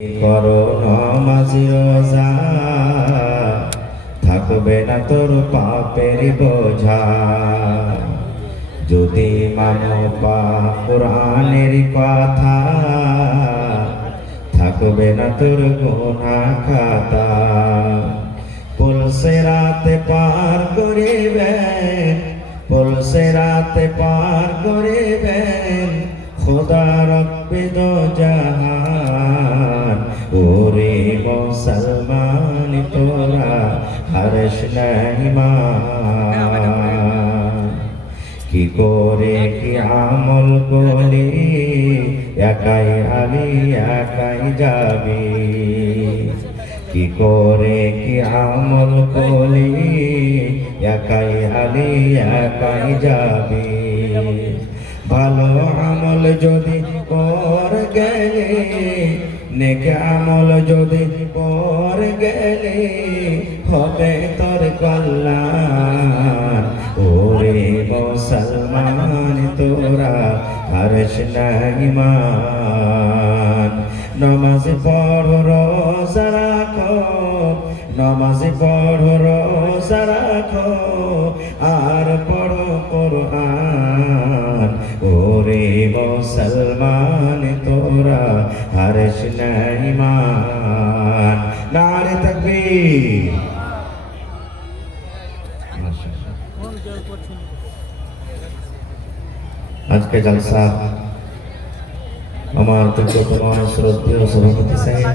করো নমাজি রোজা, থাকবে না তোর পাপের বোঝা। যদি মানো কোরআনের কথা, থাকবে না তোর গুনাহ খাতা। পুলসে রাতে পার করিবেন, পুলসে রাতে পার করিবেন খোদা রব্বে দো জাহান। ওরে মুসলমান তোরা হর্ষ নাই মান। কি করে কি আমল করলি, একাই আলি একাই যাবি। কি করে কি আমল করলি, একাই আলি একাই যাবি। ভালো আমল যদি পর গেলে, নেক আমল যদি পর গেলে, হবে তোর কল্যাণ। ওরে মুসলমান তোরা হর্ষ নাই মান। নমাজ পড়ো রোজা রাখো, নমাজ পড়ো রোজা রাখো, আর পড়ো কোরআন। ওরে মুসলমান তোরা হর্ষ নাই মান। নারে তাকবীর। আজকে জলসা আমার যোগ্যতম শ্রদ্ধেয় সভাপতি সাহেব,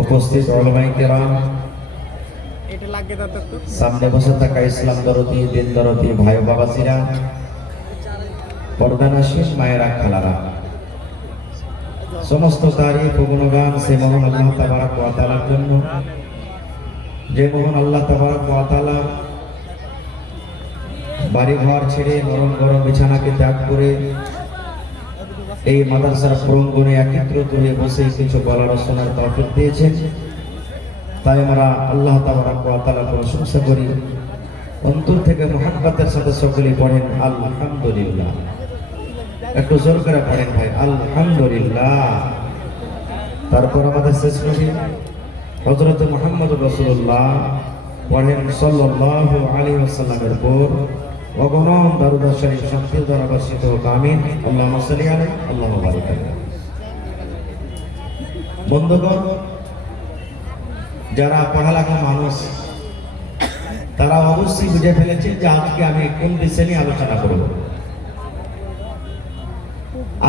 উপস্থিত ওলামায়ে কেরাম, সামনে বসে থাকা ইসলাম দরদি দিন দরদি ভাই বাবাজিরা, পর্দানাশীন মায়েরা খালারা, সমস্ত তারিফ ও গুণগান সে মহান আল্লাহ তাবারক ওয়া তাআলার জন্য, যে মহান আল্লাহ তাবারক ওয়া তাআলা বাড়ি ঘর ছেড়ে নরম গরম বিছানাকে ত্যাগ করে এই মাদ্রাসার প্রাঙ্গণে একত্রিত হয়ে বসে কিছু বলার শোনার তৌফিক দিয়েছেন। তাই আমরা আল্লাহ তাবারক ওয়া তাআলার প্রশংসা করি, অন্তর থেকে মুহাব্বতের সাথে সকলেই পড়েন আলহামদুলিল্লাহ। একটু জোর করে পড়েন ভাই, আলহামদুলিল্লাহ। তারপর আমাদের শেষ নবী হযরত মুহাম্মদুর রাসূলুল্লাহ পড়েন সাল্লাল্লাহু আলাইহি ওয়াসাল্লামের উপর অগণন দরুদ শরীফ শান্তি দ্বারা বর্ষিত হোক, আমিন। আল্লাহুম্মা সাল্লি আলাইহি আল্লাহুম্মা বারিক আলাইহি। বন্ধুগণ, যারা পড়ালেখা মানুষ তারা অবশ্যই বুঝে ফেলেছেন যে আজকে আমি কোন বিষয় নিয়ে আলোচনা করব।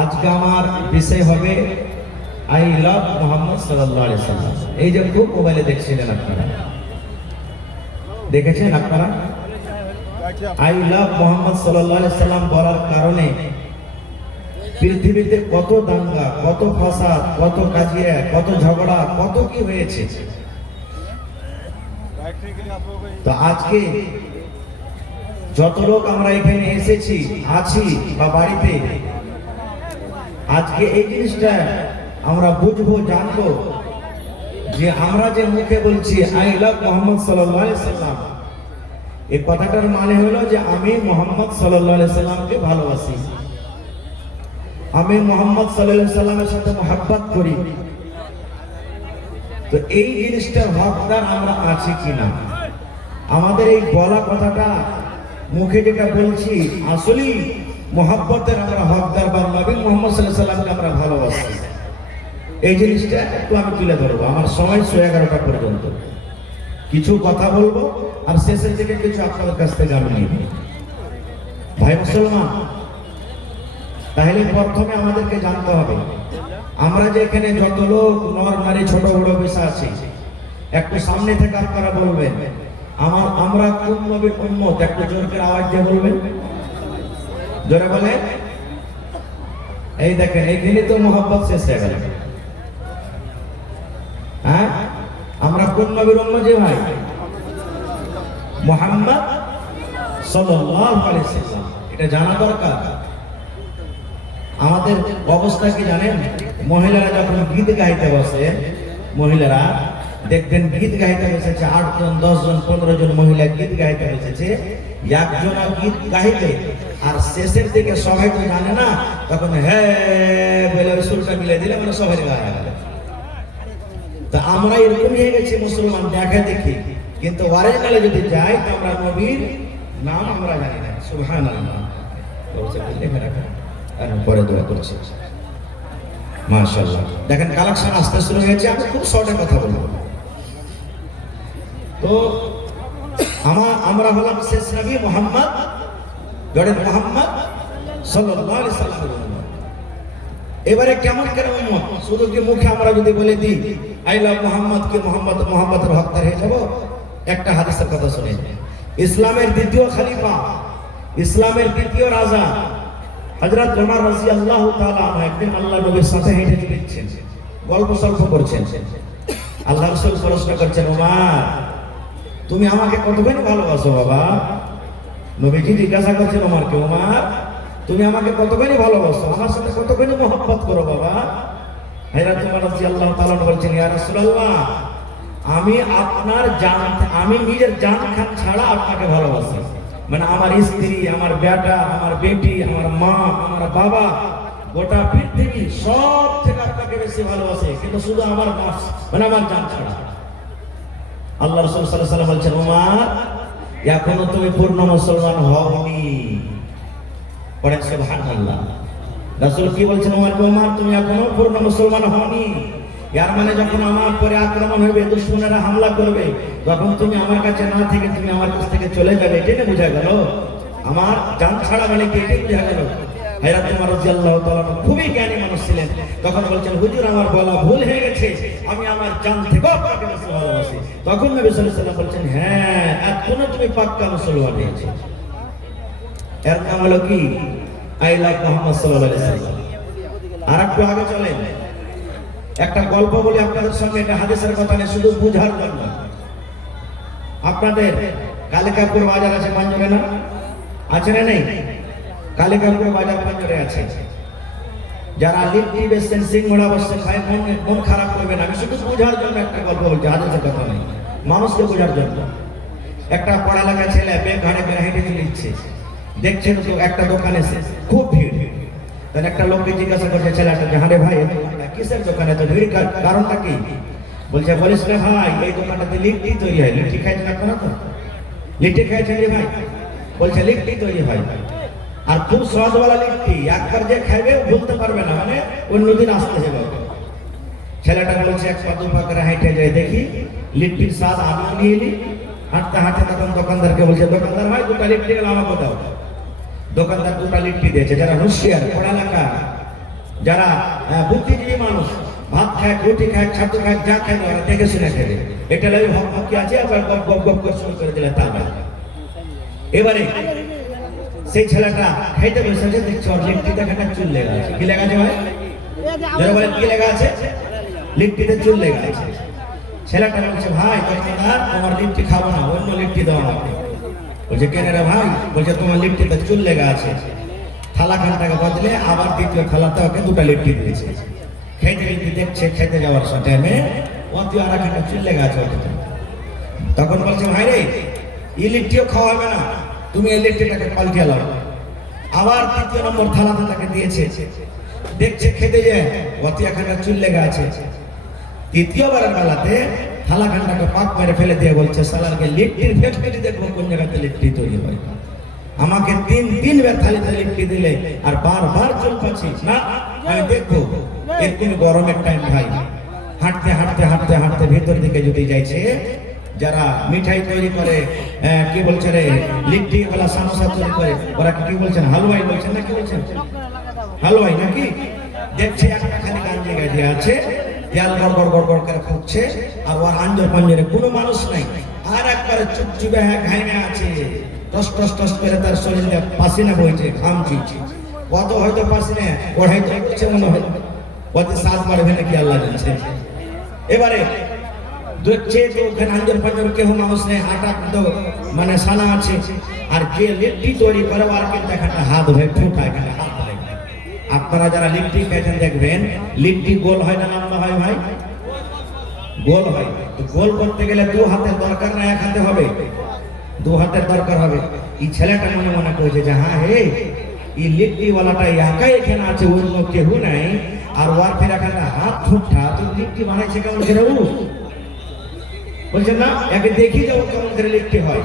আজকে আমার বিষয় হবে আই লাভ মুহাম্মদ সাল্লাল্লাহু আলাইহি ওয়াসাল্লাম। এই যে খুব মোবাইলে দেখছিলেন আপনারা, দেখেছেন আপনারা? আই লাভ মুহাম্মদ সাল্লাল্লাহু আলাইহি ওয়াসাল্লাম বলার কারণে পৃথিবীতে কত দাঙ্গা, কত ফাসাদ, কত কাজিয়া, কত ঝগড়া, কত কি হয়েছে। তো আজকে যত লোক আমরা এখানে এসেছি, আছি বা বাড়িতে, আজকে এই জিনিসটা আমরা বুঝবো, জানবো যে আমরা যে মুখে বলছি আই লাভ মুহাম্মদ সাল্লাল্লাহু আলাইহি ওয়াসাল্লাম, এই কথাটার মানে হলো যে আমি মুহাম্মদ সাল্লাল্লাহু আলাইহি ওয়াসাল্লামকে ভালোবাসি, আমি মুহাম্মদ সাল্লাল্লাহু আলাইহি ওয়াসাল্লামের সাথে মুহাব্বত করি। তো এই জিনিসটার হকদার আমরা আছি কিনা, আমাদের এই বলা কথাটা মুখে যেটা বলছি আসলেই মুহাব্বতের আমরা হকদার বা নবী মুহাম্মদ সাল্লাল্লাহু আলাইহি ওয়াসাল্লামকে আমরা ভালোবাসি, এই জিনিসটা একটু আমি তুলে ধরবো। আমার সময় 11:30 পর্যন্ত কিছু কথা বলবো, আর শেষের দিকে কিছু আপনাদের কাছ থেকে আমি নিব। ভাই মুসলমান, তাহলে প্রথমে আমাদেরকে জানতে হবে আমরা যে এখানে যত লোক নর নারী ছোট বড় বেশা আছি, একটু সামনে থেকে আপনারা বলবেন আমরা কোন নবীর উম্মত, একটু জোর করে আওয়াজ দিয়ে বলবেন, জোরে বলে। এই দেখেন, এইখানে তো মুহাব্বত শেষ হয়ে গেল। হ্যাঁ, আমরা কোন নবীর উম্মত যে ভাই? মুহাম্মদ সাল্লাল্লাহু আলাইহি ওয়াসাল্লাম। এটা জানা দরকার। আমাদের অবস্থা কি জানেন? মহিলারা যখন গীত গাইতে বসে, মহিলারা দেখবেন গীত গাইতে বসেছে 8 জন 10 জন 15 জন মহিলা গীত গাইতে বসেছে, একজন গীত গাইতে আর শেষের দিকে সবাই তো জানে না, তখন হ্যাঁ বলে ওই সুরটা মিলে দিলে মানে সবাই গায়ে গেল। তা আমরা এরকম হয়ে গেছি মুসলমান দেখা দেখি, কিন্তু অরিজিনালে যদি যাই তো আমরা নবীর নাম আমরা জানি না। সুবহানাল্লাহ পরে দোয়া করছি। মাশাআল্লাহ, দেখেন কালেকশন আসতে শুরু হয়েছে। আমি খুব শর্টে কথা বলবো। তো আমরা হলাম শেষ নবী মুহাম্মদ, জড়েন মুহাম্মদ সাল্লাল্লাহু আলাইহি সাল্লাম। এবারে কেমন করে উম্মত, শুধু কি মুখে আমরা যদি বলে দিই আই লাভ মুহাম্মদ কে মুহাম্মদের হকদার হয়ে যাব? একটা হাদিসের কথা শুনে, ইসলামের দ্বিতীয় খলিফা, ইসলামের দ্বিতীয় রাজা হযরত ওমর রাদিয়াল্লাহু তাআলা একদিন আল্লাহ নবীর সাথে হেঁটে চলছেন, গল্প সল্প করছেন। আল্লাহ রাসূল প্রশ্ন করছেন, ওমর তুমি আমাকে কতখানি ভালোবাসো বাবা? নবীজি জিজ্ঞাসা করছেন ওমরকে, ওমর তুমি আমাকে কতখানি ভালোবাসো, আমার সাথে কতখানি মহব্বত করো বাবা? হযরত ওমর রাদিয়াল্লাহু তাআলা বলছেন, ইয়া রাসূলুল্লাহ আমি আপনার জান, আমি নিজের জান খান ছাড়া আপনাকে ভালোবাসি। মানে আমার স্ত্রী, আমার বেটা, আমার বেটি, আমার মা, আমার বাবা, গোটা পৃথিবী সব থেকে আপনাকে বেশি ভালোবাসে, কিন্তু শুধু আমার নফস মানে আমার জান ছাড়া। আল্লাহ রাসূল সাল্লাল্লাহু আলাইহি ওয়াসাল্লাম বলছেন, ওমর এখনো তুমি পূর্ণ মুসলমান হওনি। পড়েন সুবহানাল্লাহ। রাসূল কি বলছেন ওমরকে, ওমর তুমি এখনো পূর্ণ মুসলমান হওনি। यार মানে যখন আমার পরে আক্রমণ হবে, দুশমনেরা হামলা করবে, তখন তুমি আমার কাছে না থেকে তুমি আমার কাছ থেকে চলে যাবে, এটাই বোঝা গেল। আমার জান ছাড়া মানে কি, এটাই বোঝা গেল। হযরত ওমর রাদিয়াল্লাহু তাআলা খুবই জ্ঞানী মানুষ ছিলেন। তখন বলছেন, হুজুর আমার বলা ভুল হয়ে গেছে, আমি আমার জান থেকে আপনাকে বেশি ভালোবাসি। তখন নবী সাল্লাল্লাহু আলাইহি ওয়াসাল্লাম বলছেন, হ্যাঁ এখনো তুমি পাক্কা মুসলমান হয়েছো। এর নাম হলো কি, আই লাভ মুহাম্মদ সাল্লাল্লাহু আলাইহি ওয়াসাল্লাম। আর একটু আগে চলেন, একটা গল্প বলি আপনাদের সঙ্গে, এটা হাদিসের কথা নেই, শুধু বুঝার জন্য। আপনাদের কালিকাপুর বাজার আছে পাঞ্জরে, না আছে না নেই? কালিকাপুর বাজার পাঞ্জরে আছে। যারা লিট্টি বেচছেন, সিংড়া বসছেন, ভাই মন খারাপ করবেন, আমি শুধু বুঝার জন্য একটা গল্প বলছি, হাদিসের কথা নেই, মানুষকে বোঝার জন্য। একটা পড়ালেখা ছেলে ব্যাগ ঘাড়ে বেড়ে হেঁটে চলেছে, দেখছেন তো একটা দোকানে খুব ভিড়। তাহলে একটা লোককে জিজ্ঞাসা করছে ছেলেটা, যে হ্যাঁ রে ভাই কিসের দোকানে তো ভিড়, কারণটা কি? বলছে, বলিস না ভাই এই দোকানটাতে লিট্টি তৈরি হয়। লিট্টি খাইছে না কোনো? তো লিট্টি খাইছে রে ভাই? বলছে লিট্টি তৈরি হয়, আর খুব স্বাদওয়ালা লিট্টি, একবার যে খাইবে ভুলতে পারবে না, মানে অন্যদিন আসতে হবে। ছেলেটা বলছে, এক পা দু পা করে হাঁটে যায়, দেখি লিট্টির স্বাদ আমি নিয়ে নিই। হাঁটতে হাঁটতে তখন দোকানদারকে বলছে, দোকানদার ভাই দুটা লিট্টি গেল আমাকে দাও। দোকানদার দুটা লিট্টি দিয়েছে। যারা হুঁশিয়ার, পড়ালেখা, যারা বুদ্ধিজীবী মানুষ, ভাত খায়, রুটি খায়, ছাতু খায়, যা খায় ওরা দেখে শুনে খেলে, এটা লাগে হক হকি আছে। আবার গপ গপ গপ করে শুরু করে দিলে তার। এবারে সেই ছেলেটা খাইতে বসেছে, দেখছে ওর লিট্টিতে একটা চুল লেগে আছে। কি লেগে আছে ভাই? যারা বলে কি লেগে আছে? লিট্টিতে চুল লেগে আছে। ছেলেটা বলছে, ভাই দোকানদার তোমার লিট্টি খাবো না, অন্য লিট্টি দাও আমাকে। বলছে, কেন রে ভাই? বলছে, তোমার লিট্টিতে চুল লেগে আছে। থালা খানটাকে বদলে আবার দ্বিতীয় থালাতে ওকে দুটা লিট্টি দিয়েছে। খেতে লিট্টি দেখছে, খেতে যাওয়ার টাইমে অতি আর একটা চুল লেগে আছে। তখন বলছে, ভাই রে এই লিট্টিও খাওয়া হবে না, তুমি এই লিট্টিটাকে পাল্টে লাও। আবার তৃতীয় নম্বর থালাতে তাকে দিয়েছে, দেখছে খেতে যায় অতি একটা চুল লেগে আছে। তৃতীয়বারের বেলাতে থালা খানটাকে পাক মেরে ফেলে দিয়ে বলছে, সালারকে লিট্টির ফ্যাক্টরি দেখবো কোন জায়গাতে লিট্টি তৈরি হয়। আমাকে তিনবার থালিতে লিট্টি দিলে আর বারবার চুল পাচ্ছি না, আমি দেখবো। এরকম গরমের টাইম ভাই, হাঁটতে হাঁটতে হাঁটতে হাঁটতে ভেতর দিকে যদি যাইছে, যারা মিঠাই তৈরি করে, কি বলছে রে, লিট্টি ওলা সামোসা তৈরি করে, ওরা কি বলছেন, হালুয়াই বলছেন না কি বলছেন? হালুয়াই নাকি? দেখছে একটা খালি গান জায়গায় দিয়ে আছে, দেয়াল গড় গড় গড় গড় করে ফুটছে, আর ওর আঞ্জর পাঞ্জরে কোনো মানুষ নাই। আর একবারে চুপচুপে ঘাইমে আছে, টস টস টস করে তার শরীরে পাসিনা বইছে, ঘামছি। কত হয়তো পাসিনা ওড়াইতে হচ্ছে মনে হয়, কত সাত বাড়বে নাকি আল্লাহ জানছে। এবারে দেখছে তো ওখানে আঞ্জর পাঞ্জর কেউ মানুষ নেই, আটা তো মানে সানা আছে, আর যে লিট্টি তৈরি করে আর কিন্তু একটা হাত ধরে ঠোঁটা এখানে হাত ধরে। আপনারা যারা লিট্টি খেয়েছেন দেখবেন, লিট্টি গোল হয় না লম্বা হয় ভাই? গোল হয়। তো গোল করতে গেলে দু হাতের দরকার না, এক হাতে হবে। দু হাতের দরকার হবে। এই ছেলেটা মনে মনে করেছে যে হ্যাঁ হে এই লিট্টিওয়ালাটা একাই এখানে আছে, অন্য কেউ নাই, আর ওর ফের এখানে হাত ঠুকঠা তো লিট্টি বানাইছে কেমন করে ও বলছে না একে দেখি যাবো কেমন করে লিট্টি হয়।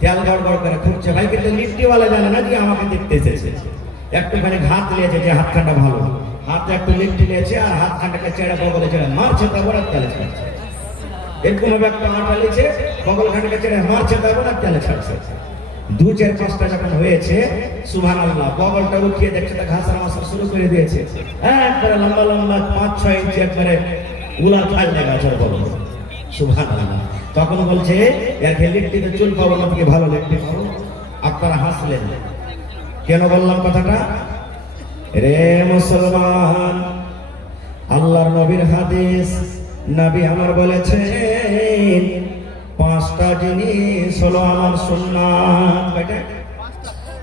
তেল গড়গড় করে খুঁজছে, ভাই কিন্তু লিট্টিওয়ালা জানে না যে আমাকে দেখতে এসেছে। একটুখানি হাত লিয়েছে যে হাতখানটা ভালো, হাতে একটু লিট্টি লিয়েছে আর হাতখানটাকে চেড়ে বগলে চেড়ে মারছে, তারপর আর তেলে ছাড়ছে। এরকম ভাবে একটা আটা লিয়েছে, বগলখানটাকে চেড়ে মারছে, তারপর আর তেলে ছাড়ছে। 2-4-5টা যখন হয়েছে, সুবহানাল্লাহ, বগলটা উঠিয়ে দেখছে তা ঘাসের মাসা শুরু করে দিয়েছে। একবারে লম্বা লম্বা 5-6 ইঞ্চি একবারে উলার ফাল লেগে আছে বগল। সুবহানাল্লাহ। তখন বলছে এর লিট্টিতে চুল পাবো না, থেকে ভালো লিট্টি খাবো। আপনারা হাসলেন কেন বললাম কথাটা? রে মুসলমান, আল্লাহর নবীর হাদিস, নবী আমার বলেছেন 5টা জিনিস হলো আমার সুন্নাত। বেটা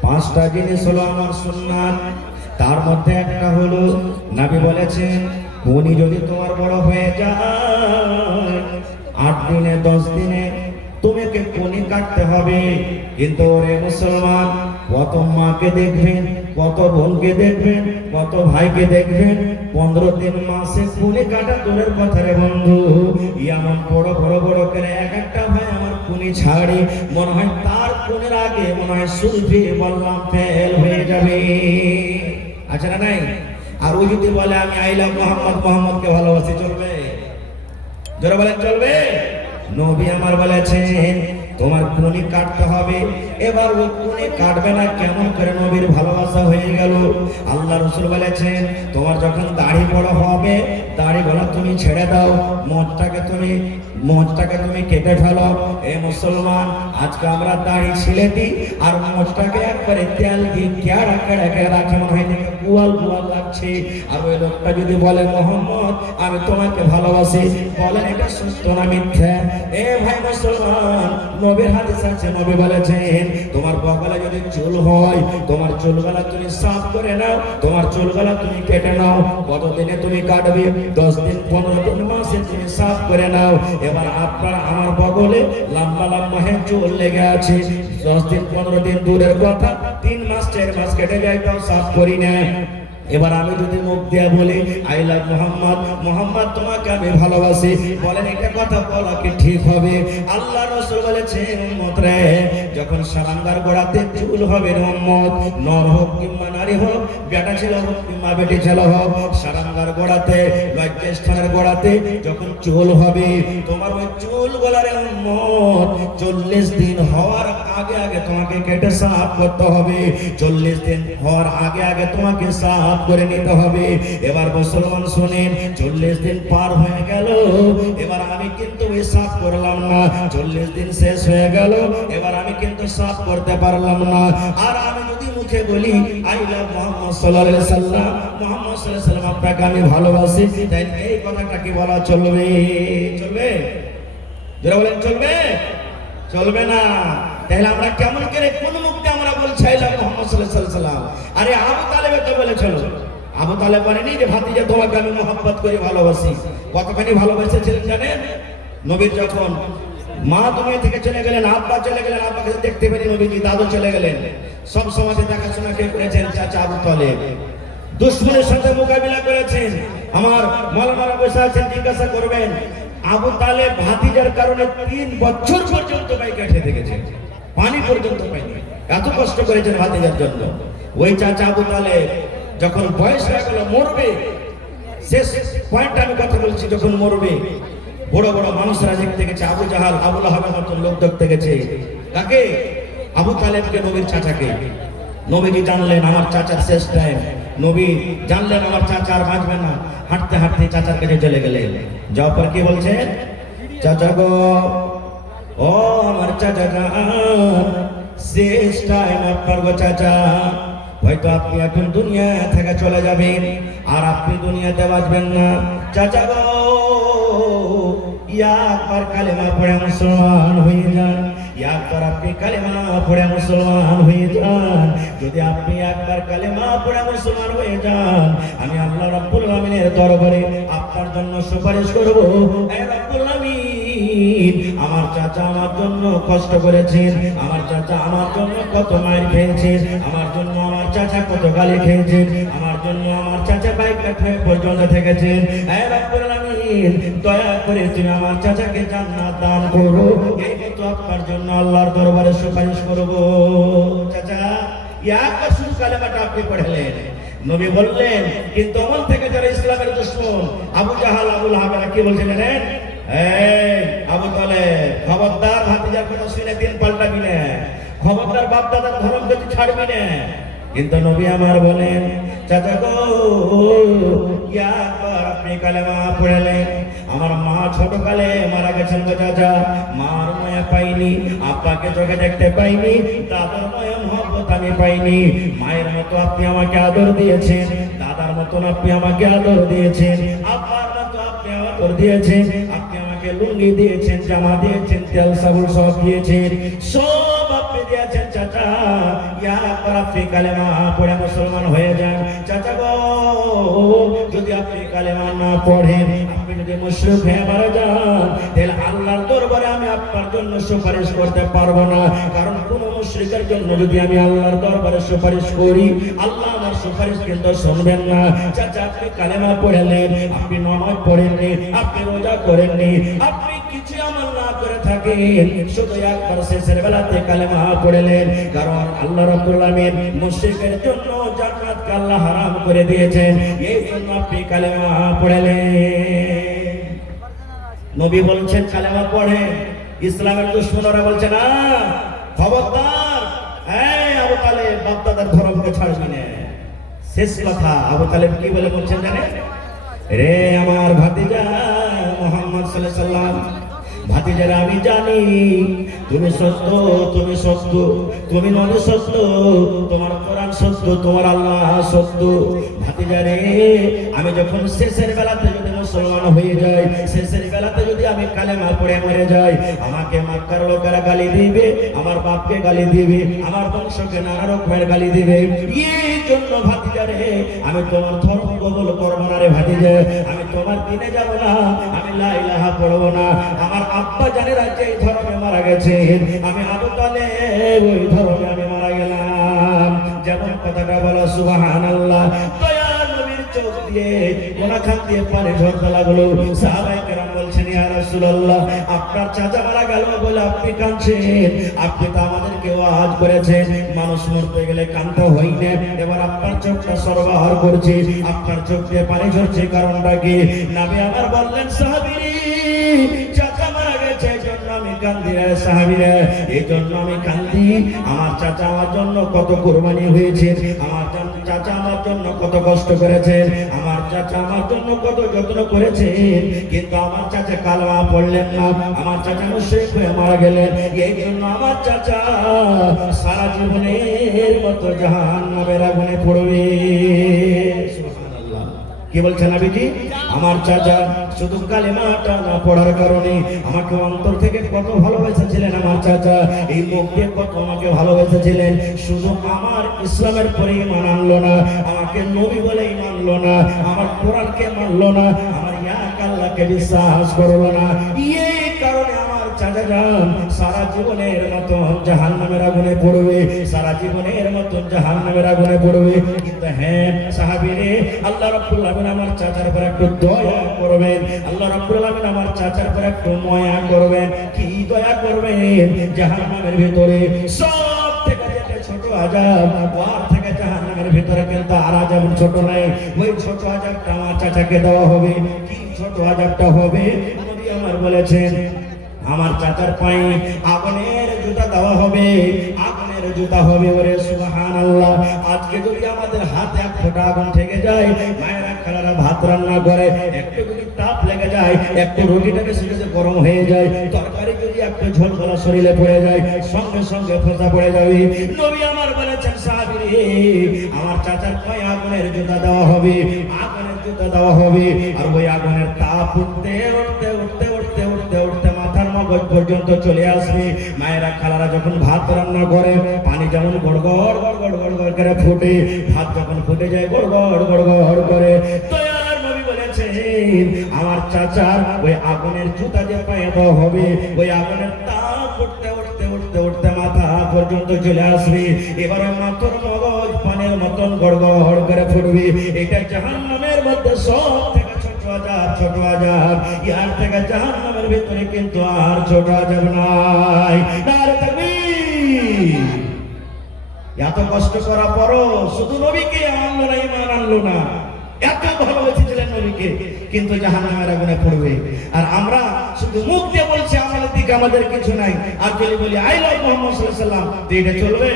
5টা জিনিস হলো আমার সুন্নাত। তার মধ্যে একটা হলো নবী বলেছেন কোনি যদি তোমার বড় হয়ে যায় 8 দিনে 10 দিনে তোমাকে কোনি কাটতে হবে। কিন্তু রে মুসলমান, কত মাকে দেখবেন, কত বোনকে দেখবেন, কত ভাইকে দেখবেন 15 দিন মাসে কোনি কাটা দূরের কথা রে বন্ধু। এমন বড় বড় বড় করে এক একটা ভাই আমার কোনি ছাড়ি, মনে হয় তার কোনের আগে মনে হয় সুলফি বললাম ফেল হয়ে যাবে। আচ্ছা না নাই? আর ও যদি বলে আমি আই লাভ মোহাম্মদ, মোহাম্মদকে ভালোবাসি, চলবে? জোরে বলেন চলবে? নবী আমার বলেছেন তোমার কোনি কাটতে হবে। এবার ও কোনি কাটবে না কেমন করে নবীর ভালোবাসা হয়ে গেল। আল্লাহ রাসূল বলেছেন তোমার যখন দাড়ি বড় হবে, দাড়ি বড় তুমি ছেড়ে দাও, মোচটাকে তুমি কেটে ফেলো। এ মুসলমান, আজকে আমরা দাড়ি ছেড়ে দিই আর মোচটাকে একবারে তেল দিয়ে কেড়া কেড়া কেড়া রাখি, মনে হয় দেখে গোয়াল গোয়াল লাগছে। আর ওই লোকটা যদি বলে মোহাম্মদ আমি তোমাকে ভালোবাসি, বলেন এটা সত্য না মিথ্যা? এ ভাই মুসলমান, নবীর হাদিস আছে, নবী বলেছেন তোমার বগলে যদি চুল হয়, তোমার চুলগুলা তুমি সাফ করে নাও, তোমার চুলগুলা তুমি কেটে নাও। কতদিনে তুমি কাটবে? 10 দিন 15 দিন মাসে তুমি সাফ করে নাও। এবার আপনারা আমার বগলে লম্বা লম্বা চুল লেগে আছে, 10 দিন 15 দিন দূরের কথা, 3 মাস 4 মাস কেটে যায়, তাও সাফ করি না। এবার আমি যদি মুখ দিয়ে বলি আই লাভ মোহাম্মদ, মোহাম্মদ তোমাকে আমি ভালোবাসি, বলেন এটা কথা বলা কি ঠিক হবে? আল্লাহ রাসূল বলেছেন উম্মত রে, যখন সালাঙ্গার গোড়াতে চুল হবে উম্মত, নর হোক কিংবা নারী হোক, বেটা ছেলে হোক কিংবা বেটি ছেলে হোক, সালাঙ্গার গোড়াতে লজ্জাস্থানের গোড়াতে যখন চুল হবে, তোমার ওই চুল গোলারে উম্মত 40 দিন হওয়ার আগে আগে তোমাকে কেটে সাফ করতে হবে। 40 দিন হওয়ার আগে আগে তোমাকে সাফ করে নিতে হবে। এবার মুসলমান শুনেন, 40 দিন পার হয়ে গেল, এবার আমি কিন্তু ওই সাফ করলাম না। 40 দিন শেষ হয়ে গেল, এবার আমি কিন্তু সাফ করতে পারলাম না। আর আমি যদি মুখে বলি আই লাভ মুহাম্মদ সাল্লাল্লাহু আলাইহি সাল্লাম, মুহাম্মদ সাল্লাল্লাহু আলাইহি সাল্লাম আপনাকে আমি ভালোবাসি, তাই এই কথাটা কি বলা চলবে? চলবে? যারা বলেন চলবে? চলবে না। তাহলে আমরা কেমন করে কোন মুখে আমরা বলছি আই লাভ মুহাম্মদ সাল্লাল্লাহু আলাইহি সাল্লাম? আরে আবু তালেব তো বলেছিল, আবু তালেব বলেনি যে ভাতিজা তোমাকে আমি মোহাব্বত করে ভালোবাসি। কতখানি ভালোবেসেছিলেন জানেন? নবীর যখন মা দুনিয়া থেকে চলে গেলেন, আব্বা চলে গেলেন, আব্বাকে দেখতে পেরে নবীজি দাদু চলে গেলেন, সব সময় দেখাশোনা কে করেছেন? চাচা আবু তালেব। দুশমনের সাথে মোকাবিলা করেছেন। আমার মাওলানা বসে আছেন, জিজ্ঞাসা করবেন আবু তালেব ভাতিজার কারণে 3 বছর পর্যন্ত বাইকে খেতে গেছেন, পানি পর্যন্ত পায়নি, এত কষ্ট করেছেন ভাতিজার জন্য। ওই চাচা আবু তালেব যখন বয়স হয়ে গেল, মরবে, শেষ পয়েন্ট আমি কথা বলছি, যখন মরবে, বড় বড় মানুষরা দেখতে গেছে, আবু জাহাল আবু লাহাবের মতন লোক দেখতে গেছে। কাকে? আবু তালেবকে, নবীর চাচাকে। নবীজি জানলেন আমার চাচার শেষ টাইম, নবী জানলেন আমার চাচা আর বাঁচবে না, হাঁটতে হাঁটতে চাচার কাছে চলে গেলেন। যাওয়ার পর কি বলছেন? চাচা গো, ও আমার চাচা জান, শেষ টাইম আপনার গো চাচা, হয়তো আপনি এখন দুনিয়া থেকে চলে যাবেন আর আপনি দুনিয়াতে বাঁচবেন না। চাচা গো, একবার কালেমা পড়ে মুসলমান হয়ে যান, একবার আপনি কালেমা পড়ে মুসলমান হয়ে যান। যদি আপনি একবার কালেমা পড়ে মুসলমান হয়ে যান, আমি আল্লাহ রাব্বুল আলামিনের দরবারে আপনার জন্য সুপারিশ করব। এ রাব্বুল আলামিন, আলামিন, আমার চাচা আমার জন্য কষ্ট করেছেন, আমার চাচা আমার জন্য কত মার খেয়েছেন, আমার জন্য আমার চাচা কত গালি খেয়েছেন, আমার জন্য আমার চাচা বাইকটা খেয়ে পর্যন্ত থেকেছেন। হে রব্বুল আলামিন, দয়া করে তুমি আমার চাচাকে জান্নাত দান করো। এই মতো আপনার জন্য আল্লাহর দরবারে সুপারিশ করব। চাচা ইয়াকা শুধু কালেমাটা আপনি পড়লেন, নবী বললেন, কিন্তু আমল থেকে যারা ইসলামের দুশমন আবু জাহাল আবুল হাবেরা কি বলছিলেন? এই আবু তালেব, খবরদার ভাতিজার কথা শুনে দিন পাল্টাবি না, খবরদার বাপ দাদার ধর্ম যদি ছাড়বি না। কিন্তু নবী আমার বলেন, চাচা গো, একবার আপনি কালেমা পড়লেন। আমার মা ছোটকালে মারা গেছেন গো চাচা, মার মায়া পাইনি, আব্বাকে চোখে দেখতে পাইনি, দাদার মায়া মহব্বত আমি পাইনি। মায়ের মতো আপনি আমাকে আদর দিয়েছেন, দাদার মতন আপনি আমাকে আদর দিয়েছেন, আব্বার মতো আপনি আদর দিয়েছেন, আপনি আমাকে লুঙ্গি দিয়েছেন, জামা দিয়েছেন, তেল সাবুন সব দিয়েছেন, সব আপনি দিয়েছেন চাচা। একবার আপনি কালেমা পড়ে মুসলমান হয়ে যান। চাচা গো, যদি আপনি কালেমা না পড়েন, আপনি যদি মুশরিক হয়ে মারা যান, তাহলে আল্লাহর দরবারে আমি আপনার জন্য সুপারিশ করতে পারবো না। কারণ কোন মুশরিকের জন্য যদি আমি আল্লাহর দরবারে সুপারিশ করি, আল্লাহ আমার সুপারিশ কিন্তু শুনবেন না। চাচা আপনি কালেমা পড়লেন, আপনি নামাজ পড়েননি, আপনি রোজা করেননি, আপনি কিছু আমল না করে থাকেন, শুধু একবার শেষের বেলাতে কালেমা পড়লেন। কারণ আল্লাহ রাব্বুল আলামিন মুশরিকের জন্য জান্নাতকে আল্লাহ হারাম করে দিয়েছেন, এই জন্য আপনি কালেমা পড়লেন। নবী বলছেন কালেমা পড়ে, ইসলামের দুশমনরা বলছে না, খবরদার, এই আবু তালেব বাপ দাদার ধর্মকে ছাড়বি না। শেষ কথা আবু তালেব কি বলে বলছেন জানেন? রে আমার ভাতিজা মুহাম্মদ সাল্লাল্লাহু আলাইহি সাল্লাম, ভাতিজারা আমি জানি তুমি সত্য, তুমি সত্য, তুমি নবী সত্য, তোমার কোরআন সত্য, তোমার আল্লাহ সত্য। ভাতিজারে, আমি যখন শেষের বেলাতে যদি মুসলমান হয়ে যাই, শেষের বেলাতে যদি আমি কালেমা পড়ে মরে যাই, আমাকে মক্কার লোকেরা গালি দিবে, আমার বাপকে গালি দিবে, আমার বংশকে নানা রকমের গালি দিবে। এই জন্য ভাতিজারে, আমি তোমার ধর্ম কবুল করবো না রে ভাতিজা, আমি তোমার দিনে যাব না, আমি লা ইলাহা পড়বো না। আমার আব্বা জানেরা যে এই ধর্মে মারা গেছে, আমি আবু তালেব ওই ধর্মে আমি মারা গেলাম। যেমন কথাটা বলো সুবহানাল্লাহ। দয়া নবীর চোখ দিয়ে কোনাখান দিয়ে পানি ঝরতে লাগলো। সাহাবায়ে কেরাম বলছেন, ইয়া রাসূলুল্লাহ, আপনার চাচা মারা গেল বলে আপনি কাঁদছেন, আপনি তো আমাদেরকে ওয়াজ করেছেন মানুষ মরতে গেলে কাঁদতে হয় না, এবার আপনার চোখটা সরবরাহ করছে, আপনার চোখ দিয়ে পানি ঝরছে, কারণটা কি? নবী আমার বললেন, সাহাবী, চাচা মারা গেছে এই জন্য আমি কান্দি রে সাহাবীরা, এই জন্য আমি কান্দি। আমার চাচা আমার জন্য কত কুরবানি হয়েছে, আমার চাচা আমার জন্য কত কষ্ট করেছেন, আমার চাচা আমার জন্য কত যত্ন করেছেন, কিন্তু আমার চাচা কালেমা পড়লেন না, আমার চাচা মুশরিক হয়ে মারা গেলেন। এই জন্য আমার চাচা সারা জীবনের মতো জাহান্নামের আগুনে পড়বে। সুবহানাল্লাহ। কি বলছেন নবীজি? আমার চাচা শুধু কালেমাটা না পড়ার কারণে আমাকে অন্তর থেকে কত ভালোবেসেছিলেন, আমার চাচা এই মুখ দিয়ে কত আমাকে ভালোবেসেছিলেন। শুধু আমার ইসলামের পরে ঈমান আনলো না, আমাকে নবী বলেই মানলো না, আমার কোরআনকে মানলো না, আমার এক আল্লাহকে বিশ্বাস করলো না। এই কারণে আমার চাচা যান সারা জীবনের মতো জাহান্নামের আগুনে পড়বে, সারা জীবনের মতো জাহান্নামের আগুনে পড়বে। কিন্তু হ্যাঁ সাহাবীরে, আল্লাহ রাব্বুল আলামিন আমার চাচার উপর একটু দয়া করবেন, আল্লাহ রাব্বুল আলামিন আমার চাচার উপর একটু মায়া করবেন। কি দয়া করবেন? জাহান্নামের ভিতরে সব থেকে যেটা ছোট আযাব, ওয়ার থেকে জাহান্নামের ভিতরে কিন্তু আর আযাব ছোট নাই, ওই ছোট আযাবটা আমার চাচাকে দেওয়া হবে। কি ছোট আযাবটা হবে? নবী আমার বলেছেন, আমার চাচার পায়ে আগুনের জুতা দেওয়া হবে, আগুনের জুতা হবে। ওরে সুবহানাল্লাহ। আজকে যদি আমাদের হাতে এক ফোঁটা আগুন থেকে যায়, মায়েরা খালারা ভাত রান্না করে, একটু যদি তাপ লেগে যায়, একটু রুটিটাকে সেটাতে গরম হয়ে যায়, তরকারি যদি একটু ঝোল গলা শরীরে পড়ে যায়, সঙ্গে সঙ্গে ফোঁটা পড়ে যাবে। নবী আমার বলেছেন, সাহাবীরে, আমার চাচার পায়ে আগুনের জুতা দেওয়া হবে, আগুনের জুতা দেওয়া হবে। আর ওই আগুনের তাপ উঠতে উঠতে উঠতে উঠতে উঠতে উঠতে মাথার মগজ পর্যন্ত চলে আসবে। মায়েরা খালারা যখন ভাত রান্না করে, পানি যেমন গড়গড় গড়গড় গড়গড় করে ফুটে, ভাত যখন ফুটে যায় গড়গড় গড়গড় করে, দয়ার নবী বলেছেন বলেছেন আমার চাচার ওই আগুনের জুতা যে পায়ে দেওয়া হবে, ওই আগুনের তাপ উঠতে উঠতে উঠতে উঠতে মাথা পর্যন্ত চলে আসবে। এবারে মাথার মগজ পানের মতন গড়গড় করে ফুটবে। এটা জাহান্নামের মধ্যে সব থেকে ছোট আযাব, ইয়ার থেকে জাহান্নামের ভিতরে কিন্তু আর ছোট আযাব নাই। নারে তাকবীর। এত কষ্ট করার পরও শুধু নবীকে আনলো না, ঈমান আনলো না, এত ভালোবেসেছিলেন নবীকে, কিন্তু জাহান্নামের আগুনে পড়বে। আর আমরা শুধু মুখ দিয়ে বলছি আমাদের দিকে আমাদের কিছু নাই, আর যদি বলি আই লাভ মুহাম্মদ সাল্লাল্লাহু আলাইহি ওয়াসাল্লাম, তো এটা চলবে?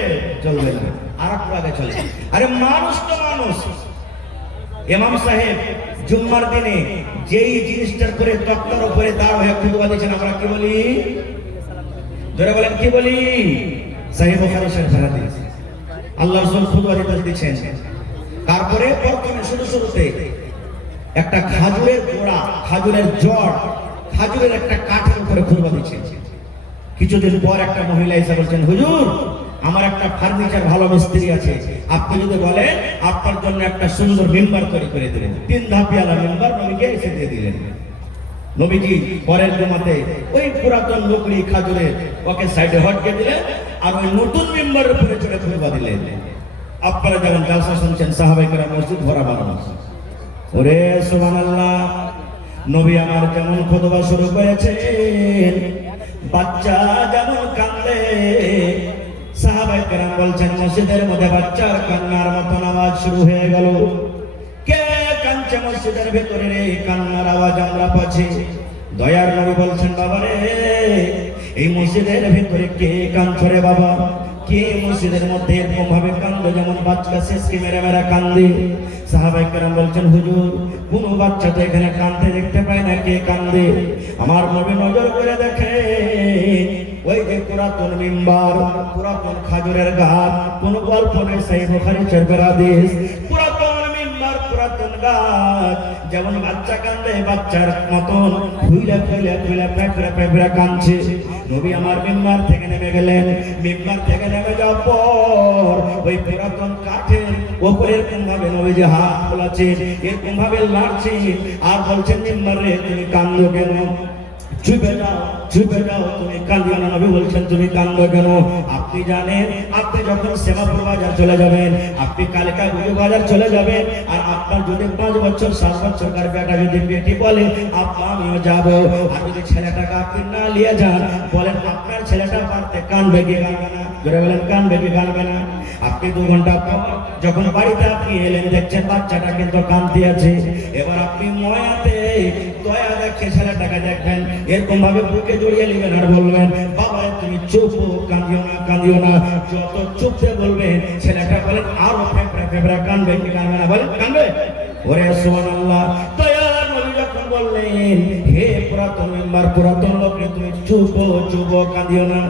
চলবে না। আর একটু আগে চলে। আরে মানুষ তো মানুষ। ইমাম সাহেব জুম্মার দিনে যেই জিনিসটার করে তক্তার উপরে দাঁড় হয়ে খুতবা দিয়েছেন, আমরা কি বলি? ধরে বলেন কি বলি? সহিহ বুখারী শরীফ হাদিস। আল্লাহ রাসূল খুতবা দিতেছেন, তারপরে প্রথমে শুরুতে একটা খাজুরের গোড়া, খাজুরের জড়, খাজুরের একটা কাঠের উপরে খুতবা দিচ্ছেন। কিছুদিন পর একটা মহিলা এসে বলছেন, হুজুর আমার একটা ফার্নিচার ভালো মিস্ত্রি আছে, আপনি যদি বলেন আপনার জন্য একটা সুন্দর মেম্বার তৈরি করে দিলেন। 3 ধাপিয়ালা মেম্বার নবীকে এসে দিয়ে দিলেন। নবীজি পরের জমাতে ওই পুরাতন লকড়ি খাজুরের ওকে সাইডে হটকে দিলেন, আর ওই নতুন মেম্বারের উপরে চড়ে খুতবা দিলেন। আপনারা যেমন জালসা শুনছেন, সাহাবায়ে কেরাম মসজিদ ভরা বানানো। ওরে সুবহানাল্লাহ, নবী আমার যেমন খুতবা শুরু করেছেন, বাচ্চা যেমন কাঁদে, সাহাবায়ে কেরাম বলছেন মসজিদের মধ্যে বাচ্চার কান্নার মতন আওয়াজ শুরু হয়ে গেল। কে কাঁদছে মসজিদের ভেতরে? রে কান্নার আওয়াজ আমরা পাচ্ছি। দয়ার নবী বলছেন, বাবা রে, এই মসজিদের ভেতরে কে কাঁদছে রে বাবা? কে মসজিদের মধ্যে এরকম ভাবে কান্দে যেমন বাচ্চা শেষকে মেরে মেরে কান্দে? সাহাবায়ে কেরাম বলছেন, হুজুর কোন বাচ্চা তো এখানে কান্দতে দেখতে পায় না, কে কান্দে? আমার নবী নজর করে দেখে ওই যে পুরাতন মিম্বার, পুরাতন খাজুরের গাছ, কোন গল্প নেই, সহিহ বুখারী শরীফের হাদিস। পুরাতন মিম্বার, পুরাতন গাছ, যেমন বাচ্চা কান্দে বাচ্চার মতন ফুইলা ফুইলা ফুইলা পেঁপড়া পেঁপড়া কাঁদছে। নবী আমার মিম্বার থেকে নেমে গেলেন। মিম্বার থেকে নেমে যাওয়ার পর ওই পুরাতন কাঠের উপরে এরকম ভাবে নবীজি হাত খোলাছেন, এরকম ভাবে লাড়ছেন, আর বলছেন, মিম্বারে তুমি কান্দো কেন? চুপে যাও, তুমি কাঁদিও না। নবী বলছেন, তুমি কান্দো কেন? আপনি জানেন আপনি যখন সেমাপুর বাজার চলে যাবেন, আপনি কালিকা গুজু বাজার চলে যাবেন, আর আপনার যদি 5 বছর 7 বছরকার বেটা যদি বেটি বলে আপা আমিও যাব, আর যদি ছেলেটাকে আপনি না নিয়ে যান, বলেন আপনার ছেলেটা বাড়তে কানবে কি কানবে না? জোরে বলেন, কানবে কি কানবে না? আপনি 2 ঘন্টা পর যখন বাড়িতে আপনি এলেন, দেখছেন বাচ্চাটা কিন্তু কাঁদতে আছে। এবার আপনি ময়াতে দয়া দেখে ছেলেটাকে দেখবেন, এরকম ভাবে বুকে জড়িয়ে নেবেন আর বলবেন, বাবা তুমি চুপ, কাঁদিও না। যত চুপতে বলবেন, ছেলেটা বলেন আরো ফেফড়া ফেফড়া কানবে কি কানবে না? বলেন কানবে। ওরে সুবহানাল্লাহ, দয়ার নবী যখন বললেন, হে পুরাতন মেম্বার, পুরাতন লোক, তুমি চুপ কাঁদিও না,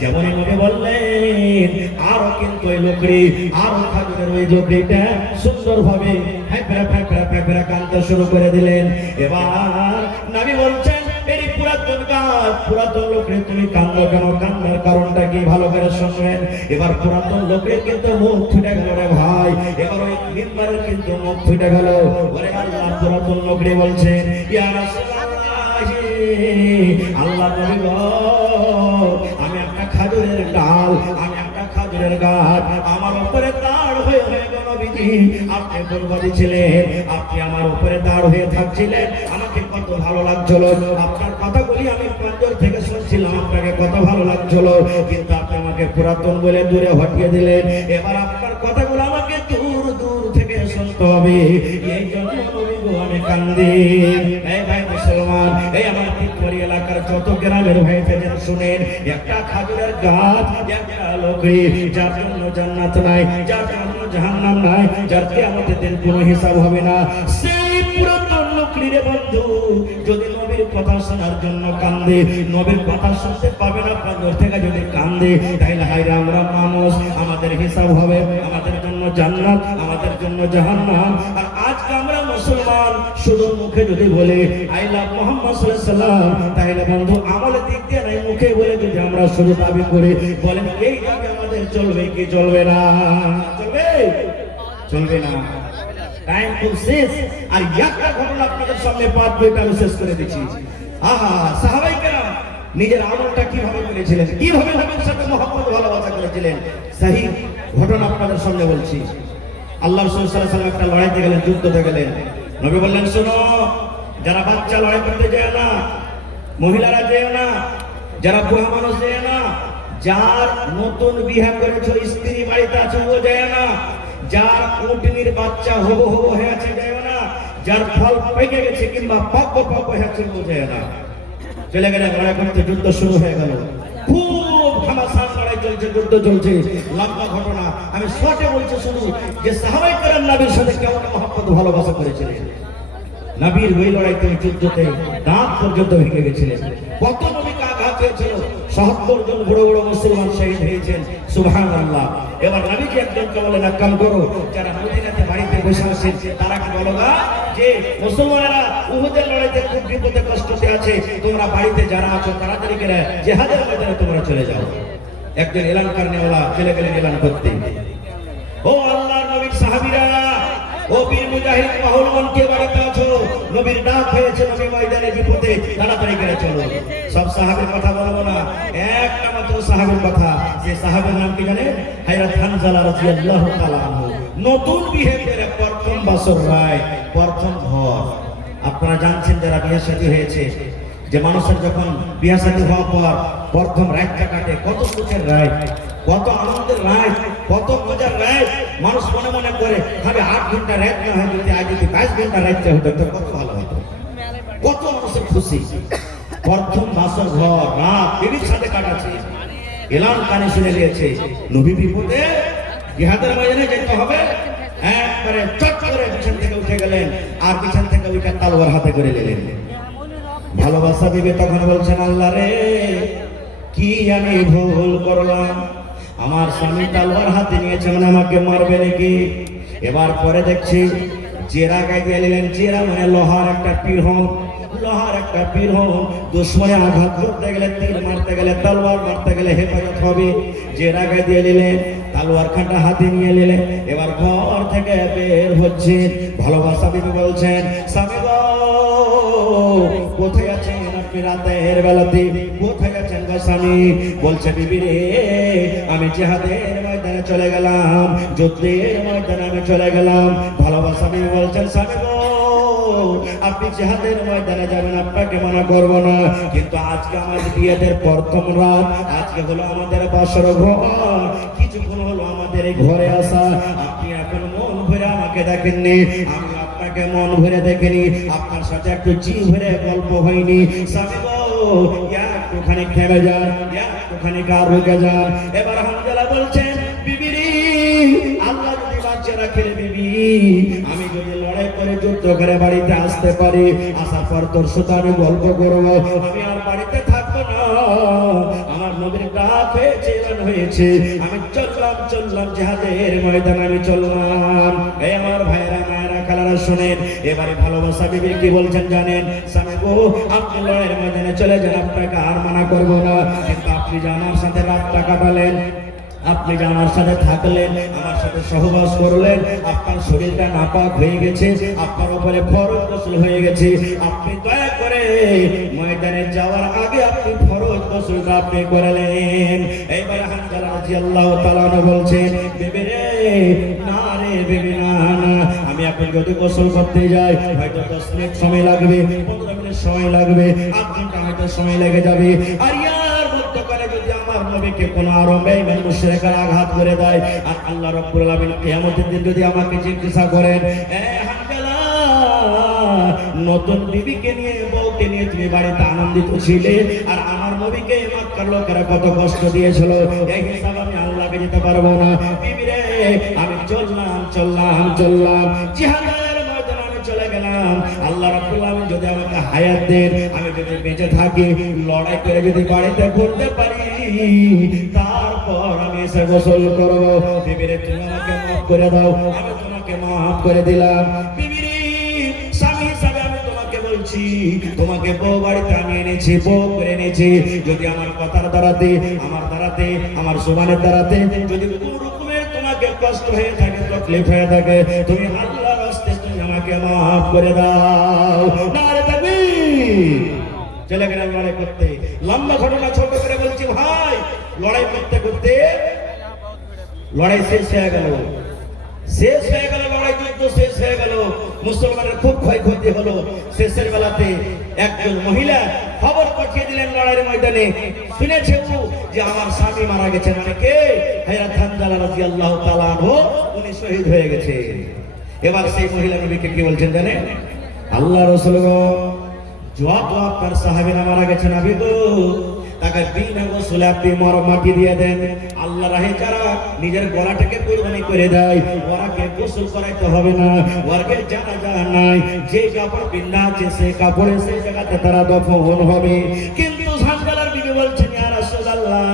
যেমন নবী বললেন, আরো কিন্তু ওই লোকরি, আরো খাজুরের ওই লোকরিটা সুন্দর ভাবে ফেফড়া ফেফড়া ফেফড়া কাঁদতে শুরু করে দিলেন। এবার নবী বলছেন, এই পুরাতন গাছ, পুরাতন লোকরে তুমি কান্দো কেন? কান্নার কারণটা কি? ভালো করে শুনবেন। এবার পুরাতন লোকের কিন্তু মুখ ফুটে গেল রে ভাই, এবার ওই মিম্বারের কিন্তু মুখ ফুটে গেল। ওরে আল্লাহ, পুরাতন লোকরে বলছেন, ইয়া রাসূলুল্লাহ, আল্লাহ নবী গো, আমি একটা খাজুরের ডাল, আমি একটা খাজুরের গাছ, আমার উপরে দাঁড় হয়ে গেল নবীজি। আপনি বলবাদি ছিলেন, আপনি আমার উপরে দাঁড় হয়ে থাকছিলেন, আমাকে কত ভালো লাগছিল। আপনার কথাগুলি আমি প্রান্তর থেকে শুনছিলাম, আপনাকে কত ভালো লাগছিল, কিন্তু আপনি আমাকে পুরাতন বলে দূরে হটিয়ে দিলেন। এবার আপনার কথাগুলো আমাকে দূর দূর থেকে শুনতে হবে, এই জন্য আমি কান্দি। এই ভাই মুসলমান, এই আমার তিনপুরি এলাকার যত গ্রামের ভাই থেকে শুনেন, একটা খাজুরের গাছ, একটা লোকরি, যার জন্য জান্নাত নাই, যার জন্য জাহান্নাম নাই, যার কিয়ামতের দিন কোনো হিসাব হবে না, সেই পুরাতন লোকরি রে বন্ধু যদি নবীর কথা শোনার জন্য কান্দে, নবীর কথা শুনতে পাবে না প্রান্তর থেকে যদি কান্দে, তাইলে হায়রে আমরা মানুষ, আমাদের হিসাব হবে, আমাদের জন্য জান্নাত, আমাদের জন্য জাহান্নাম। আর আজকে আমরা মুসলমান শুধু মুখে যদি বলে আই লাভ মুহাম্মদ সাল্লাল্লাহু আলাইহি ওয়াসাল্লাম, তাহলে বন্ধু আমলের দিক দিয়ে নাই, মুখে বলে যদি আমরা শুধু দাবি করি, বলেন এই দাবি আমাদের চলবে কি চলবে না? চলবে? চলবে না। টাইম খুব শেষ, আর একটা ঘটনা আপনাদের সামনে পাঠ বইটা আমি শেষ করে দিচ্ছি। আহা, সাহাবায়ে কেরাম নিজের আমলটা কিভাবে করেছিলেন, কিভাবে নবীর সাথে মহব্বত ভালোবাসা করেছিলেন, সেই ঘটনা আপনাদের সামনে বলছি। আল্লাহ রাসূল সাল্লাল্লাহু আলাইহি ওয়াসাল্লাম একটা লড়াইতে গেলেন, যুদ্ধতে গেলেন। নবী বললেন, শোনো, যারা বাচ্চা লড়াই করতে যায় না, মহিলারা যায় না, যারা বুড়া মানুষ যায় না, যার নতুন বিয়ে করেছো স্ত্রী বাড়িতে আছে ও যায় না, যার উটনির বাচ্চা হবো হবো হয়ে আছে যায় না, যার ফল পেকে গেছে কিংবা পাক হয়ে আছে ও যায় না। চলে গেলে লড়াই করতে, যুদ্ধ শুরু হয়ে গেল। খুব ঘামাসান লড়াই চলছে, যুদ্ধ চলছে, লম্বা ঘটনা। আমি শর্টে বলছি শুধু যে সাহাবায়ে কেরাম নবীর সাথে কেমন মহব্বত ভালোবাসা করেছিলেন। নবীর ওই লড়াইতে, যুদ্ধতে দাঁত পর্যন্ত ভেঙে গেছিলেন। কত নবীকে আঘাত হয়েছিল, ৭৭ জন বড় বড় মুসলমান শহীদ হয়েছেন। সুবহানাল্লাহ। এবার নবীজি একজনকে বলেন, এক কাম করো, যারা মদিনাতে বাড়িতে বসে আছেন তারা কি বলো না যে মুসলমানেরা উহুদের লড়াইতে খুব বিপদে কষ্টতে আছে, তোমরা বাড়িতে যারা আছো তাড়াতাড়ি করে জিহাদের ময়দানে তোমরা চলে যাও। একজন এলান করনেওয়ালা চলে গেলেন এলান করতে। ও আল্লাহর নবীর সাহাবীরা, ও বীর মুজাহিদ পাহলওয়ান, কে বাড়িতে আছো? নবীর ডাক হয়েছে, নবী ময়দানে বিপদে, তাড়াতাড়ি করে চলো। সব সাহাবীর কথা বলবো না, একটা মাত্র সাহাবীর কথা। যে সাহাবীর নাম কি জানেন? হযরত হানজালা রাদিয়াল্লাহু তাআলা আনহু। নতুন বিয়ে করে প্রথম বছর রায়, প্রথম ঘর। আপনারা জানছেন যারা বিয়ে শাদী হয়েছে, যে মানুষের যখন বিয়ে শাদী হওয়ার পর প্রথম রাতটা কাটে, কত সুখের রাত, কত আনন্দের রাত, কত মজার রাত। মানুষ মনে মনে করে ভাবে ৮ ঘন্টা রাত না হয়, যদি আজ যদি ২২ ঘন্টা রাতটা হতো তো কত ভালো হতো। কত মানুষের খুশি। প্রথম বাসর ঘর রাত বিবির সাথে কাটাচ্ছে, এলান কানে শুনে নিয়েছে, নবী বিপদে, জিহাদের ময়দানে যেতে হবে। একবারে চট করে পিছন থেকে উঠে গেলেন, আর পিছন থেকে ওইটা তলোয়ার হাতে করে নিলেন। ভালোবাসা বিবে তখন বলছেন, আল্লাহ রে, কি আমি ভুল করলাম, আমার স্বামী তলোয়ার হাতে নিয়েছে, মানে আমাকে মারবে নাকি। এবার পরে দেখছি জেরা গাইতে নিলেন। জেরা মানে লোহার একটা পীড়ন, লোহার একটা পীড়ন। দুশ্মনে আঘাত করতে গেলে, তীর মারতে গেলে, তলোয়ার মারতে গেলে হেফাজত হবে। জেরা গাইতে নিলেন, তলোয়ার খাঁটা হাতে নিয়ে নিলেন। এবার ঘর থেকে বের হচ্ছে। ভালোবাসা বিবে বলছেন, স্বামী গো, কোথায় আছেন আপনি রাতের বেলাতে, কোথায় আছেন গো স্বামী? বলছে, বিবি রে, আমি জিহাদের ময়দানে চলে গেলাম, যুদ্ধের ময়দানে আমি চলে গেলাম। ভালোবাসা বিবি বলছেন, স্বামী গো, আপনি জিহাদের ময়দানে যাবেন, আপনাকে মানা করবো না, কিন্তু আজকে আমাদের বিয়েদের প্রথম রাত, আজকে হলো আমাদের বাসর ঘর, কিছুক্ষণ হলো আমাদের এই ঘরে আসা, আপনি এখন মন ভরে আমাকে দেখেননি, আমি আপনাকে মন ভরে দেখিনি, আপনার সাথে একটু জি ভরে গল্প হয়নি। স্বামী গো, একটুখানি থেমে যান, একটুখানি গা রুকে যান। এবার হানজালা বলছেন, বিবি রে, আল্লাহ যদি বাঁচিয়ে রাখে বিবি, আমি যদি লড়াই করে যুদ্ধ করে বাড়িতে আসতে পারি, আসার পর তোর সাথে আমি গল্প করবো, আমি আর বাড়িতে থাকবো না। আমার নবীর ডাক হয়েছে, এলান হয়েছে, আমি চললাম জিহাদের ময়দানে, আমি চললাম। এই আমার ভাইরা, মায়েরা, খালারা শুনেন। এবারে ভালোবাসা বিবি কি বলছেন জানেন? স্বামী গো, আপনি লড়াইয়ের ময়দানে চলে যান, আপনাকে আর মানা করবো না, কিন্তু আপনি যে আমার সাথে রাতটা কাটালেন, আপনি যে আমার সাথে থাকলেন, আমার সাথে সহবাস করলেন, আপনার শরীরটা নাপাক হয়ে গেছে, আপনার উপরে ফরজ গোসল হয়ে গেছে, আপনি দয়া করে ময়দানে যাওয়ার আগে আপনি ফরজ গোসলটা আপনি করলেন। এইবার হানজালা রাদিয়াল্লাহু তাআলা বলছেন, বিবি রে, না রে বিবি, না, আমি এখন যদি গোসল করতে যাই, হয়তো 10 মিনিট সময় লাগবে, 15 মিনিট সময় লাগবে, 8 ঘন্টা হয়তো সময় লেগে যাবে। আর ইয়ার মধ্যকালে যদি আমার নবীকে কোনো আরো বেঈমান মুশরিকরা আঘাত করে দেয়, আর আল্লাহ রাব্বুল আলামিন কিয়ামতের দিন যদি আমাকে জিজ্ঞাসা করেন, এ হানজালা, নতুন বিবিকে নিয়ে, বউকে নিয়ে তুমি বাড়িতে আনন্দিত ছিলে, আর আমার নবীকে মক্কার লোকেরা কত কষ্ট দিয়েছিল, এই হিসাব আমি আল্লাহকে দিতে পারবো না। বিবি রে, আমি চললাম জিহাদের ময়দানে আমি চলে গেলাম। আল্লাহ রাব্বুল আলামিন যদি আমাকে হায়াত দেন, আমি যদি বেঁচে থাকি, লড়াই করে যদি বাড়িতে ফিরতে পারি, তারপর আমি এসে গোসল করব। বিবি রে, তুমি আমাকে মাফ করে দাও, আমি তোমাকে মাফ করে দিলাম। বিবি রে, স্বামী হিসাবে আমি তোমাকে বলছি, তোমাকে বউ বাড়িতে আমি এনেছি, বউ করে এনেছি। যদি আমার কথার দ্বারাতে, আমার জবানের দ্বারাতে যদি কোনো রকমের তোমাকে কষ্ট হয়ে থাকে, তকলিফ হয়ে থাকে, তুমি আল্লাহর রাস্তায় আমাকে মাফ করে দাও। নারে তাকবীর। চলে গেলেন লড়াই করতে। লম্বা ঘটনা ছোট করে বলছি ভাই, লড়াই করতে করতে লড়াই শেষ হয়ে গেল, লড়াই যুদ্ধ শেষ হয়ে গেল, মুসলমানের খুব ক্ষয়ক্ষতি হলো। শেষের বেলাতে একজন মহিলা খবর পাঠিয়ে দিলেন লড়াইয়ের ময়দানে, শুনেছে যে আমার স্বামী মারা গেছেন, মানে কে? হযরত হানজালা রাদিয়াল্লাহু তাআলা আনহু, উনি শহীদ হয়ে গেছে। এবার সেই মহিলা নবীকে কি বলছেন জানেন? আল্লাহ রাসূল গো, যত আপনার সাহাবীরা মারা গেছেন নবী গো, তাকে বিনা গোসলে আপনি মাটি দিয়ে দেন। আল্লাহ রাহে যারা নিজের গলাটাকে কুরবানি করে দেয়, ওরাকে গোসল করাইতে হবে না, ওরাকে জানাজা নাই, যে কাপড় বিন্না আছে সেই কাপড়ে সেই জায়গাতে তারা দফন হবে। কিন্তু হানজালার বিবি বলছেন, ইয়া রাসূলুল্লাহ,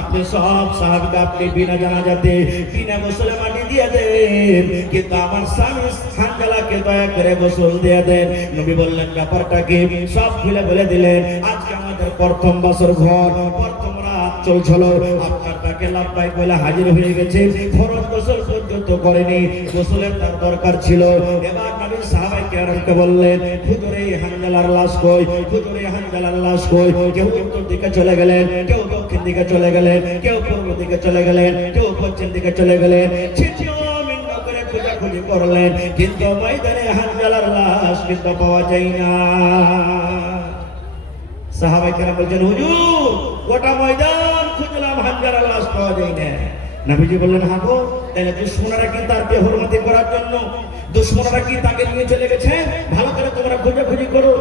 আপনি সব সাহাবীকে আপনি বিনা জানাজাতে বিনা গোসলে মাটি দিয়ে দেন, কিন্তু আমার স্বামী হানজালাকে দয়া করে গোসল দিয়ে দেন। নবী বললেন ব্যাপারটা কি? সব খুলে বলে দিলেন। আজকে আমাদের প্রথম বছর ঘর, প্রথম রাত চলছিল, আপনার তাকে লাভবাই বলে হাজির হয়ে গেছে, ফরজ গোসল পর্যন্ত করেনি, গোসলের তার দরকার ছিল। এবার নবী সাহাবায়ে কেরামকে বললেন, হুজুরে হানজালার লাশ কই, হুজুরে হানজালার লাশ কই? কেউ উত্তর দিকে চলে গেলেন, কেউ দক্ষিণ দিকে চলে গেলেন, কেউ পূর্ব দিকে চলে গেলেন, কেউ পশ্চিম দিকে চলে গেলেন। খোঁজাখুঁজি করলেন, কিন্তু ময়দানে হানজালার লাশ কিন্তু পাওয়া যায় না। সাহাবায়ে কেরাম বলছেন, হুজুর গোটা ময়দান খুঁজলাম, হানজালার লাশ পাওয়া যায় না। নবীজি বললেন, হ্যাঁ গো, তাহলে দুশমনরা কি তার বেহুরমতি করার জন্য, দুশমনরা কি তাকে নিয়ে চলে গেছে? ভালো করে তোমরা খোঁজাখুঁজি করো।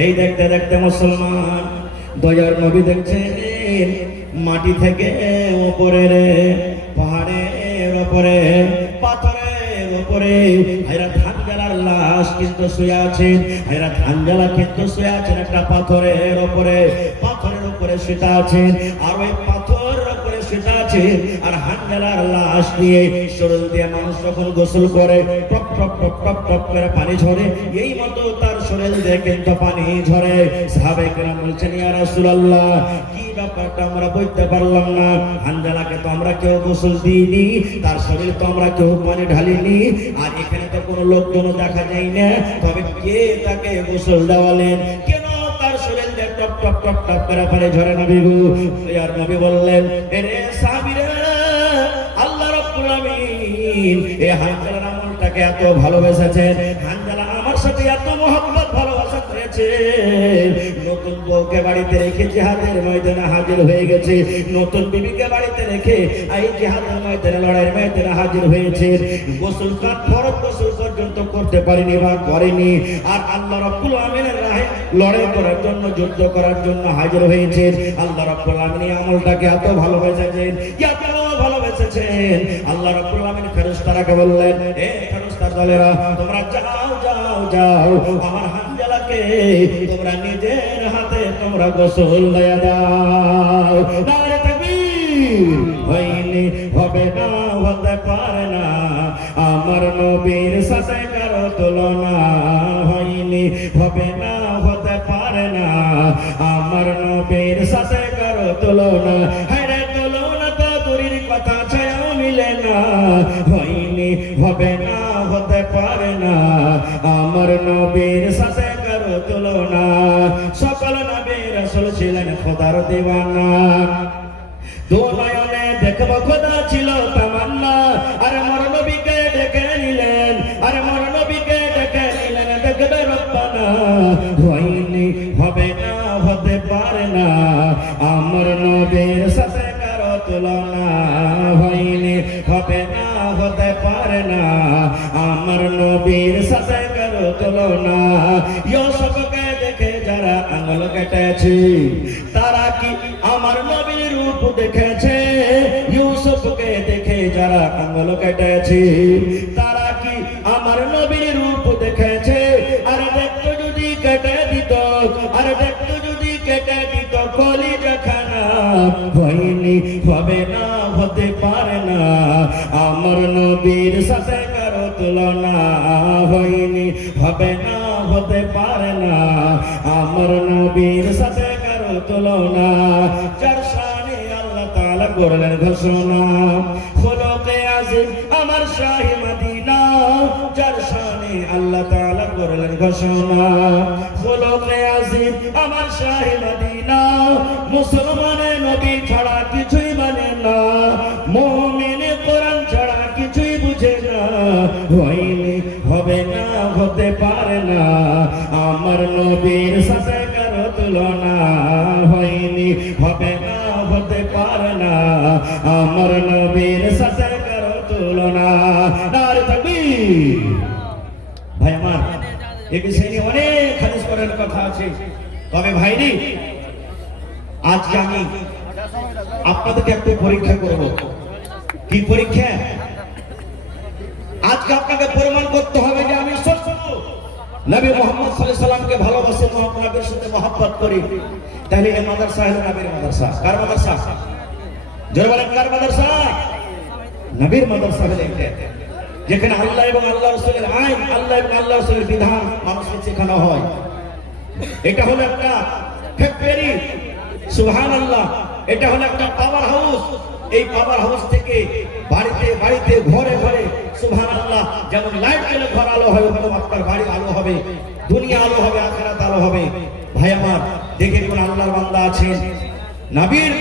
এই দেখতে দেখতে মুসলমান দয়ার নবী দেখছেন মাটি থেকে উপরের পাহাড়ের উপরে পাথরের উপরে হযরত হানজালার লাশ কিন্তু শুয়ে আছেন। হযরত হানজালা কিন্তু শুয়ে আছেন একটা পাথরের উপরে, পাথরের উপরে শুয়ে আছেন, আর ওই পাথরের উপরে শুয়ে আছেন। আর হানজালার লাশ নিয়ে শরীর দিয়ে মানুষ যখন গোসল করে top top top top top করে পানি ঝরে, এই মতো তার শরীর দিয়ে কিন্তু পানি ঝরে। সাহাবায়ে কেরাম বলছেন, ইয়া রাসূলুল্লাহ, কি ব্যাপারটা আমরা বুঝতে পারলাম না। হানজালাকে তো আমরা কেউ গোসল দিইনি, তার শরীর তো আমরা কেউ পানি ঢালিনি, আর এখানে তো কোনো লোকজন দেখা যায় না, তবে কে তাকে গোসল দেওয়ালেন? কেন তার শরীর দিয়ে টপ টপ টপ টপ করে পানি ঝরে? নবী গো, আর নবী বললেন, এরে সাহাবীরা, আল্লাহ রাব্বুল আমিন এই হানজালার আমলটাকে এত ভালোবেসেছেন, হানজালা আমার সাথে এত মহব্বত ভালোবাসা করেছে, নতুন বউকে বাড়িতে রেখে জিহাদের ময়দানে হাজির হয়ে গেছে, নতুন বিবিকে বাড়িতে রেখে এই জিহাদের ময়দানে লড়াইয়ের ময়দানে হাজির হয়েছে। গোসল ফরজ গোসল পর্যন্ত করতে পারেনি বা করেনি, আর আল্লাহ রাব্বুল আমিনের রাহে লড়াই করার জন্য, যুদ্ধ করার জন্য হাজির হয়েছে। আল্লাহ রাব্বুল আমিন এই আমলটাকে এত ভালোবেসেছেন, এত ভালোবেসেছেন। আল্লাহ রাব্বুল আমিন ফেরেশতাকে বললেন, এ ফেরেশতার দলেরা, তোমরা যাও যাও যাও, আমার হানজালাকে তোমরা নিজের হাতে তোমরা গোসল দিয়ে দাও। নারে তাকবীর। হয়নি, হবে না, হতে পারে না, আমার নবীর সাথে কারো তুলনা। হয়নি, হবে না, হতে পারে না, আমার নবীর সাথে কারো তুলনা। হ্যাঁ, তুলনা তো দূরের কথা, ছায়াও মিলে না। হয়নি, হবে না, হতে পারে না, আমার নবীর সাথে কারো তুলনা। সকল নবী রাসূল ছিলেন খোদার দিওয়ানা, দু নয়নে দেখব খোদা ছিল তামান্না। আরে মোর নবীকে ডেকে নিলেন, আরে মোর নবীকে ডেকে নিলেন, দেখবে রব্বানা। হয়নি, হবে না, হতে পারে না, আমার নবীর সাথে কারো তুলনা। হয়নি, হবে না, হতে পারে না, আমার নবীর সাথে কারো তুলনা। ইউসুফকে দেখে যারা আঙুল কেটেছে, তারা কি আমার নবীর রূপ দেখেছে? ইউসুফকে দেখে যারা আঙুল কেটেছে, তারা কি আমার নবীর রূপ দেখেছে? আর দেখতো যদি কেটে দিত, আর দেখতো যদি কেটে দিত কলিজাখানা। হয়নি, হবে না, হতে পারে না, আমার নবীর সাথে কারো তুলনা। হয়নি, হবে না, হতে পারে না, আমার নবীর সাথে কারো তুলনা। যার শানে আল্লাহ তাআলা করলেন ঘোষণা, খোলকে আজিম আমার শাহে মদিনা। যার শানে কোরআনে আল্লাহ তাআলা করলেন ঘোষণা, খোলকে আজিম আমার শাহে মদিনা, মুসলমানের নবী ছাড়া কিছুই মানে না, মুমিনে কোরআন ছাড়া কিছুই বুঝে না, হইলে হবে না হতে পারে না, আমার নবীর সাথে কারো তুলনা, হয়নি হবে না হতে পারে না, আমার নবীর সাথে কারো তুলনা। নারে তাকবীর। ভাই আমার এই বিষয় নিয়ে অনেক হাদিস করার কথা আছে, তবে ভাইরি আজকে আমি আপনাদেরকে একটু পরীক্ষা করব। কি পরীক্ষা? আজকে আপনাকে প্রমাণ করতে হবে যে আমি সত্য নবী মুহাম্মদ সাল্লাল্লাহু আলাইহি সাল্লামকে ভালোবাসি, নবীর সাথে মহব্বত করি। তাহলে এই মাদ্রাসা হলো নবীর মাদ্রাসা। কার মাদ্রাসা? জোরে বলেন, কার মাদ্রাসা? নবীর মাদ্রাসা হলো এটা, যেখানে আল্লাহ এবং আল্লাহ রাসূলের আইন, আল্লাহ এবং আল্লাহ রাসূলের বিধান মানুষকে শেখানো হয়। এটা হলো একটা ফ্যাক্টরি, সুবহানাল্লাহ। এটা হলো একটা পাওয়ার হাউস। এই পাওয়ার হাউস থেকে বাড়িতে বাড়িতে ঘরে ঘরে সুবহানাল্লাহ, যেমন লাইট গেলে ঘর আলো হয়, ওরকম আপনার বাড়ি আলো হবে, দুনিয়া আলো হবে, আখিরাত আলো হবে। ভাই আমার দেখে কোন আল্লাহর বান্দা আছেন নবীর